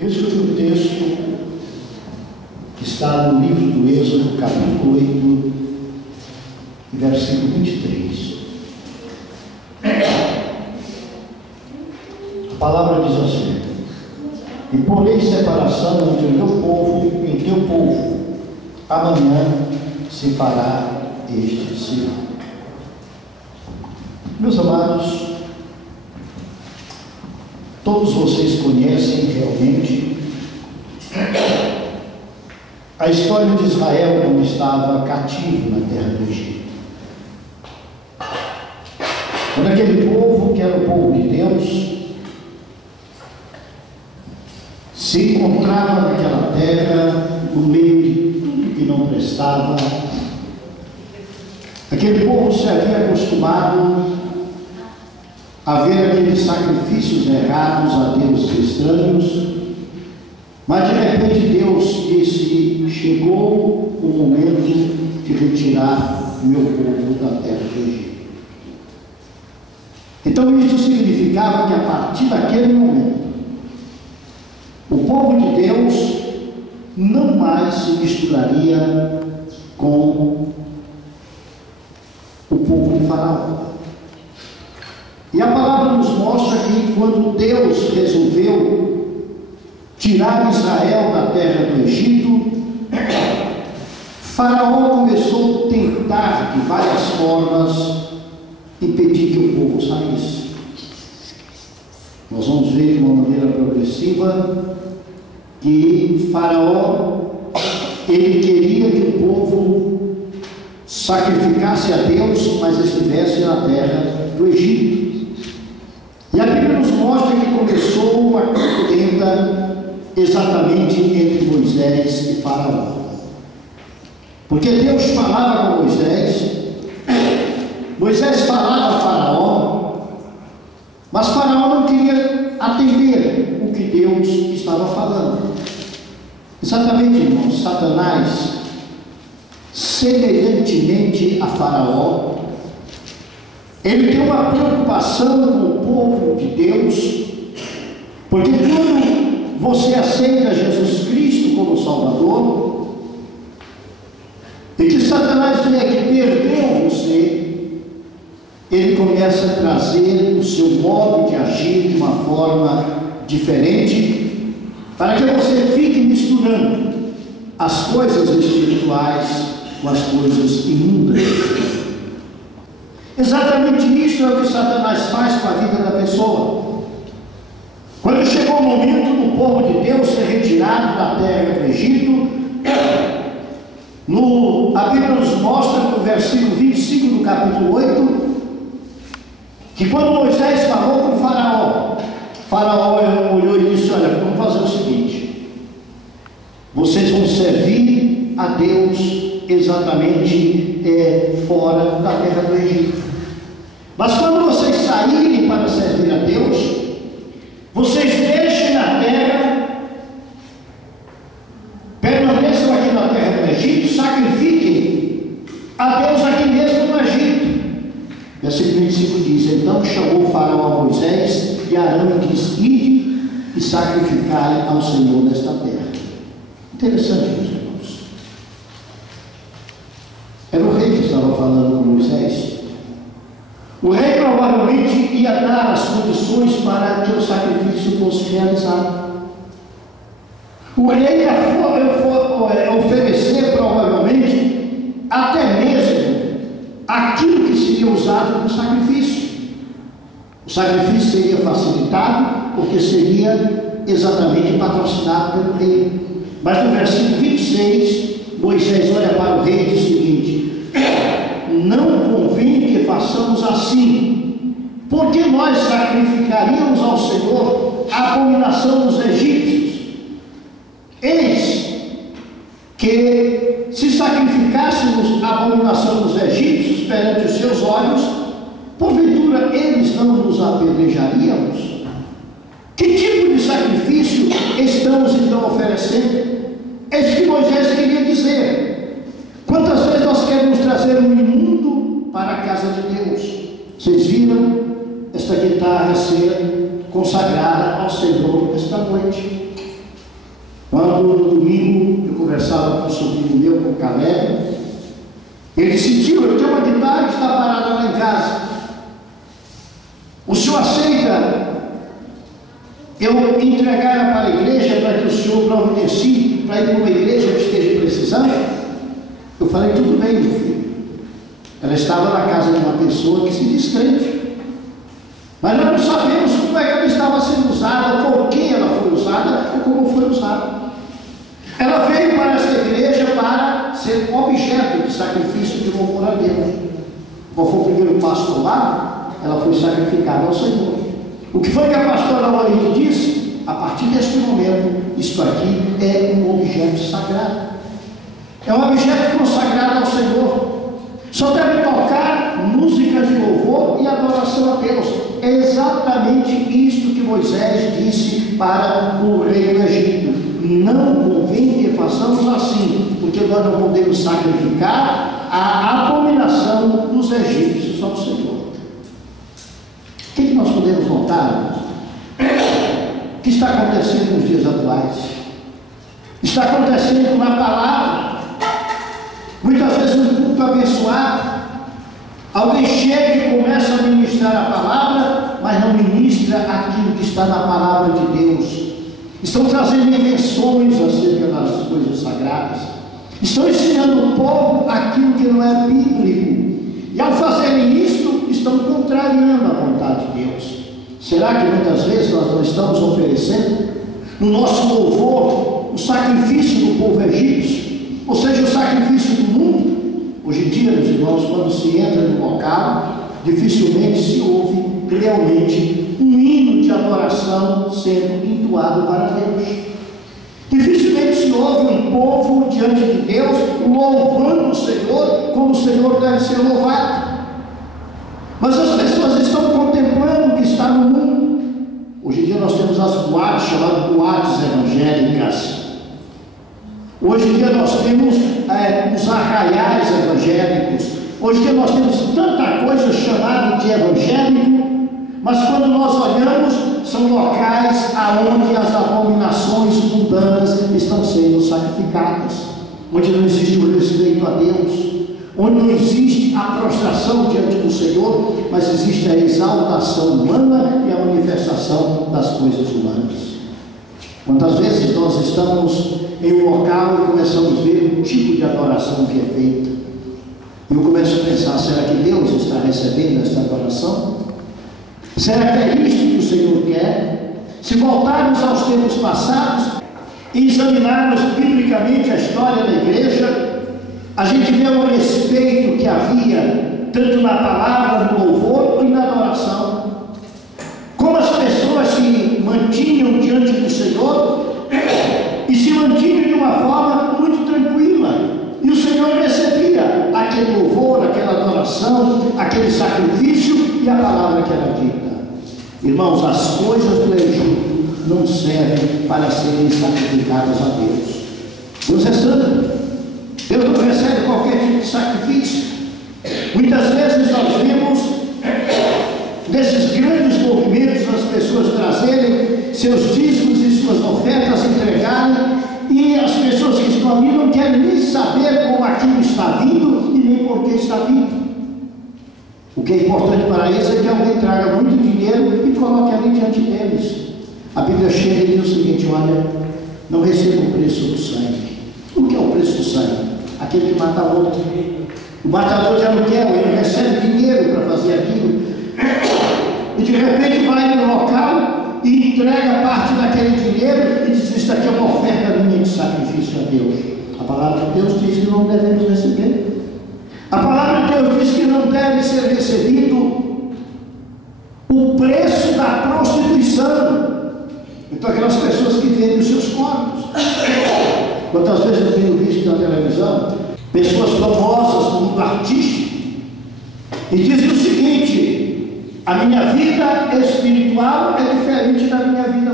Esse foi o texto que está no livro do Êxodo, capítulo 8, versículo 23. A palavra diz assim: e porei separação entre o meu povo e o teu povo, amanhã se fará este sinal. Meus amados, todos vocês conhecem realmente a história de Israel quando estava cativo na terra do Egito. Quando aquele povo, que era o povo de Deus, se encontrava naquela terra, no meio de tudo que não prestava, aquele povo se havia acostumado a ver aqueles sacrifícios errados a deuses estranhos, mas de repente Deus disse: chegou o momento de retirar o meu povo da terra do Egito. Então isso significava que a partir daquele momento o povo de Deus não mais se misturaria com o povo de Faraó. E a palavra nos mostra que quando Deus resolveu tirar Israel da terra do Egito, Faraó começou a tentar de várias formas impedir que o povo saísse. Nós vamos ver de uma maneira progressiva que Faraó, ele queria que o povo sacrificasse a Deus, mas estivesse na terra do Egito. E a Bíblia nos mostra que começou uma contenda exatamente entre Moisés e Faraó. Porque Deus falava com Moisés falava a Faraó, mas Faraó não queria atender o que Deus estava falando. Exatamente, irmãos, Satanás, semelhantemente a Faraó, ele tem uma preocupação com o povo de Deus, porque quando você aceita Jesus Cristo como Salvador, e que Satanás vê que perdeu você, ele começa a trazer o seu modo de agir de uma forma diferente, para que você fique misturando as coisas espirituais com as coisas imundas. Exatamente isso é o que Satanás faz com a vida da pessoa. Quando chegou o momento do povo de Deus ser retirado da terra do Egito, a Bíblia nos mostra no versículo 25 do capítulo 8, que quando Moisés falou com Faraó olhou e disse: olha, vamos fazer o seguinte, vocês vão servir a Deus exatamente fora da terra do Egito. Mas quando vocês saírem para servir a Deus, vocês deixem a terra, permaneçam aqui na terra do Egito, sacrifiquem a Deus aqui mesmo no Egito. Versículo 25 diz: então chamou Faraó a Moisés e Arão e disse: ide e sacrificai ao Senhor nesta terra. Interessante, meus irmãos. Era o rei que estava falando com Moisés. O rei provavelmente ia dar as condições para que o sacrifício fosse realizado. O rei ia oferecer provavelmente até mesmo aquilo que seria usado no sacrifício. O sacrifício seria facilitado porque seria exatamente patrocinado pelo rei. Mas no versículo 26, Moisés olha para o rei e diz o seguinte: não convém que façamos assim, porque nós sacrificaríamos ao Senhor a abominação dos egípcios. Eis que se sacrificássemos a abominação dos egípcios perante os seus olhos, porventura eles não nos apedrejaríamos? Que tipo de sacrifício estamos então oferecendo? É isso que Moisés queria dizer. Quantas vezes nós queremos trazer um imundo para a casa de Deus? Vocês viram esta guitarra ser consagrada ao Senhor esta noite. Quando no domingo eu conversava com um sobrinho meu, com o Caleb, ele disse: tio, eu tenho uma guitarra que está parada lá em casa. O senhor aceita eu entregar ela para a igreja para que o senhor providencie para ir para uma igreja que esteja precisando? Eu falei: tudo bem, meu filho. Ela estava na casa de uma pessoa que se diz crente, mas nós não sabemos como é que ela estava sendo usada, por que ela foi usada ou como foi usada. Ela veio para essa igreja para ser objeto de sacrifício de louvor a Deus. Qual foi o primeiro passo lá? Ela foi sacrificada ao Senhor. O que foi que a pastora Lauride disse? A partir deste momento, isto aqui é um objeto sagrado. É um objeto consagrado ao Senhor. Só deve tocar música de louvor e adoração a Deus. É exatamente isto que Moisés disse para o rei do Egito. Não convém que façamos assim, porque nós não podemos sacrificar a abominação dos egípcios ao Senhor. O que nós podemos notar? O que está acontecendo nos dias atuais? Está acontecendo na palavra. Muitas vezes um culto abençoado, alguém chega e começa a ministrar a palavra, mas não ministra aquilo que está na palavra de Deus. Estão trazendo invenções acerca das coisas sagradas. Estão ensinando o povo aquilo que não é bíblico. E ao fazerem isso, estão contrariando a vontade de Deus. Será que muitas vezes nós não estamos oferecendo no nosso louvor o sacrifício do povo egípcio? Ou seja, o sacrifício do mundo? Hoje em dia, meus irmãos, quando se entra no local, dificilmente se ouve realmente um hino de adoração sendo entoado para Deus. Dificilmente se ouve um povo diante de Deus louvando o Senhor como o Senhor deve ser louvado. Mas as pessoas estão contemplando o que está no mundo. Hoje em dia nós temos as boates, chamadas boates evangélicas. Hoje em dia nós temos os arraiais evangélicos. Hoje em dia nós temos tanta coisa chamada de evangélico, mas quando nós olhamos, são locais aonde as abominações mundanas estão sendo sacrificadas, onde não existe o respeito a Deus, onde não existe a prostração diante do Senhor, mas existe a exaltação humana e a manifestação das coisas humanas. Quantas vezes nós estamos em um local e começamos a ver um tipo de adoração que é feita, e eu começo a pensar: será que Deus está recebendo esta adoração? Será que é isto que o Senhor quer? Se voltarmos aos tempos passados e examinarmos biblicamente a história da igreja, a gente vê o respeito que havia tanto na palavra, no louvor e na adoração. Como as pessoas se mantinham diante do Senhor e se mantinham de uma forma muito tranquila, e o Senhor recebia aquele louvor, aquela adoração, aquele sacrifício e a palavra que era dita. Irmãos, as coisas do Egito não servem para serem sacrificadas a Deus. Deus é santo. Deus não recebe qualquer tipo de sacrifício. Muitas vezes nós vemos desses grandes movimentos as pessoas trazerem seus dízimos e suas ofertas, entregarem, e as pessoas que estão ali não querem nem saber como aquilo está vindo e nem por que está vindo. O que é importante para eles é que alguém traga muito dinheiro e coloque ali diante deles. A Bíblia chega e diz o seguinte: olha, não receba o preço do sangue. O que é o preço do sangue? Aquele que mata outro. O matador de aluguel, ele recebe dinheiro para fazer aquilo, e de repente vai no local e entrega parte daquele dinheiro e diz: isso aqui é uma oferta minha de sacrifício a Deus. A palavra de Deus diz que não devemos receber. A palavra de Deus diz que não deve ser recebido o preço da prostituição. Então, aquelas pessoas que vendem os seus corpos. Quantas vezes eu tenho visto na televisão pessoas famosas no mundo artístico e dizem o seguinte: a minha vida espiritual é diferente da minha vida